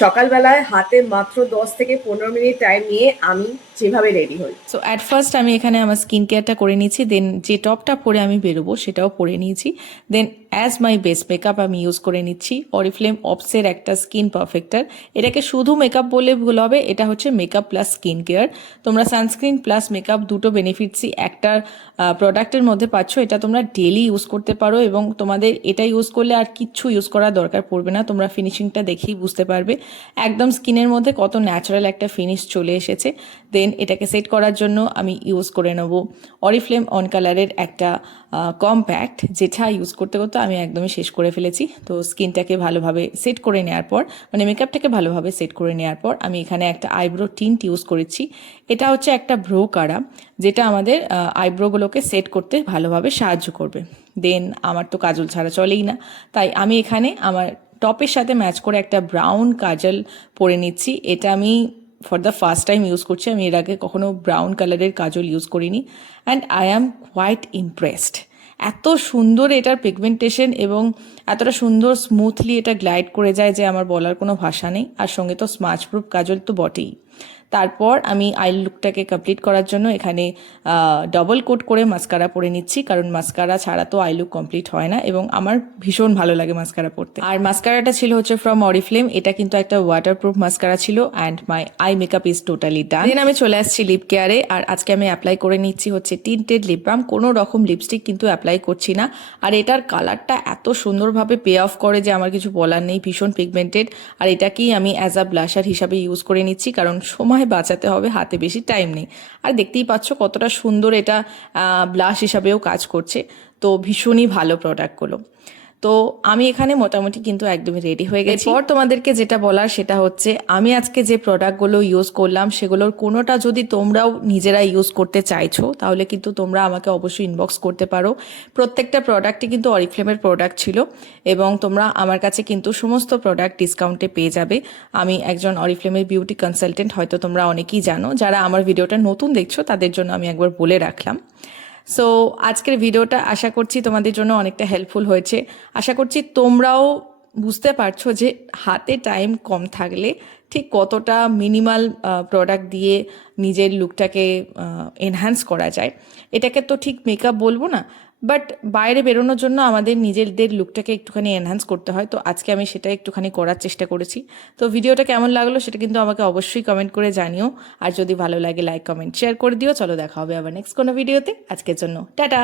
সকালবেলায় হাতে মাত্র 10 থেকে 15 মিনিট টাইম নিয়ে আমি যেভাবে রেডি হই। সো অ্যাট ফার্স্ট আমি এখানে আমার স্কিন কেয়ারটা করে নিয়েছি, দেন যে টপটা পরে আমি বেরোবো সেটাও পরে নিয়েছি। দেন অ্যাজ মাই বেস্ট মেকআপ আমি ইউজ করে নিচ্ছি অরিফ্লেম অপসের একটা স্কিন পারফেক্টার। এটাকে শুধু মেকআপ বললে ভুল হবে, এটা হচ্ছে মেকআপ প্লাস স্কিন কেয়ার। তোমরা সানস্ক্রিন প্লাস মেকআপ দুটো বেনিফিটসই একটা প্রোডাক্টের মধ্যে পাচ্ছ। এটা তোমরা ডেলি ইউজ করতে পারো এবং তোমাদের এটা ইউজ করলে আর কিচ্ছু ইউজ করার দরকার পড়বে না। তোমরা ফিনিশিংটা দেখেই বুঝতে পারবে একদম স্কিনের মধ্যে কত ন্যাচারাল একটা ফিনিশ চলে এসেছে। দেন এটাকে সেট করার জন্য আমি ইউজ করে নেব অরিফ্লেম অন কালারের একটা কম্প্যাক্ট, যেটা ইউজ করতে করতে আমি একদমই শেষ করে ফেলেছি। তো স্কিনটাকে ভালোভাবে সেট করে নেওয়ার পর, মানে মেকআপটাকে ভালোভাবে সেট করে নেওয়ার পর আমি এখানে একটা আইব্রো টিন্ট ইউজ করেছি। এটা হচ্ছে একটা ব্রো কারা, যেটা আমাদের আইব্রোগুলোকে সেট করতে ভালোভাবে সাহায্য করবে। দেন আমার তো কাজল ছাড়া চলেই না, তাই আমি এখানে আমার টপের সাথে ম্যাচ করে একটা ব্রাউন কাজল পরে নিচ্ছি। এটা আমি for the first time use করছি, আমি এর আগে কখনো ব্রাউন কালারের কাজল ইউজ করিনি and I am quite impressed. এত সুন্দর এটার পিগমেন্টেশন এবং এতটা সুন্দর স্মুথলি এটা গ্লাইড করে যায় যে আমার বলার কোনো ভাষা নেই। আর সঙ্গে তো স্মাচ প্রুফ কাজল তো বটেই। তারপর আমি আই লুকটাকে কমপ্লিট করার জন্য এখানে ডবল কোট করে মাস্কারা পরে নিচ্ছি, কারণ মাস্কারা ছাড়া তো আই লুক কমপ্লিট হয় না এবং আমার ভীষণ ভালো লাগে মাস্কারা পরতে। আর মাস্কারাটা ছিল হচ্ছে ফ্রম অরিফ্লেম, এটা কিন্তু একটা ওয়াটারপ্রুফ মাস্কারা ছিল and my eye makeup is totally done. Then আমি চলে আসছি লিপ কেয়ারে, আর আজকে আমি অ্যাপ্লাই করে নিচ্ছি হচ্ছে টিন্টেড লিপ বাম। কোনো রকম লিপস্টিক কিন্তু অ্যাপ্লাই করছি না। আর এটার কালারটা এত সুন্দরভাবে পে অফ করে যে আমার কিছু বলার নেই, ভীষণ পিগমেন্টেড। আর এটাকেই আমি অ্যাজ আ ব্লাশার হিসাবে ইউজ করে নিচ্ছি, কারণ সময় বাঁচাতে হবে, হাতে বেশি টাইম নেই। আর দেখতেই পাচ্ছ কতটা সুন্দর এটা ব্লাশ হিসাবেও কাজ করছে। তো ভীষণই ভালো প্রোডাক্টগুলো। তো আমি এখানে মোটামুটি কিন্তু একদমই রেডি হয়ে গেছি। এরপর তোমাদেরকে যেটা বলার সেটা হচ্ছে, আমি আজকে যে প্রোডাক্টগুলো ইউজ করলাম সেগুলোর কোনোটা যদি তোমরাও নিজেরা ইউজ করতে চাইছো তাহলে কিন্তু তোমরা আমাকে অবশ্যই ইনবক্স করতে পারো। প্রত্যেকটা প্রোডাক্টই কিন্তু অরিফ্লেমের প্রোডাক্ট ছিল এবং তোমরা আমার কাছে কিন্তু সমস্ত প্রোডাক্ট ডিসকাউন্টে পেয়ে যাবে। আমি একজন অরিফ্লেমের বিউটি কনসালটেন্ট, হয়তো তোমরা অনেকেই জানো। যারা আমার ভিডিওটা নতুন দেখছো তাদের জন্য আমি একবার বলে রাখলাম। সো আজকের ভিডিওটা আশা করছি তোমাদের জন্য অনেকটা হেল্পফুল হয়েছে। আশা করছি তোমরাও বুঝতে পারছো যে হাতে টাইম কম থাকলে ঠিক কতটা মিনিমাল প্রোডাক্ট দিয়ে নিজের লুকটাকে এনহ্যান্স করা যায়। এটাকে তো ঠিক মেকআপ বলবো না, বাট বাইরে বেরোনোর জন্য আমাদের নিজেদের লুকটাকে একটুখানি এনহ্যান্স করতে হয়। তো আজকে আমি সেটা একটুখানি করার চেষ্টা করেছি। তো ভিডিওটা কেমন লাগলো সেটা কিন্তু আমাকে অবশ্যই কমেন্ট করে জানিও। আর যদি ভালো লাগে লাইক কমেন্ট শেয়ার করে দিও। চলো দেখা হবে আবার নেক্সট কোনো ভিডিওতে। আজকের জন্য টাটা।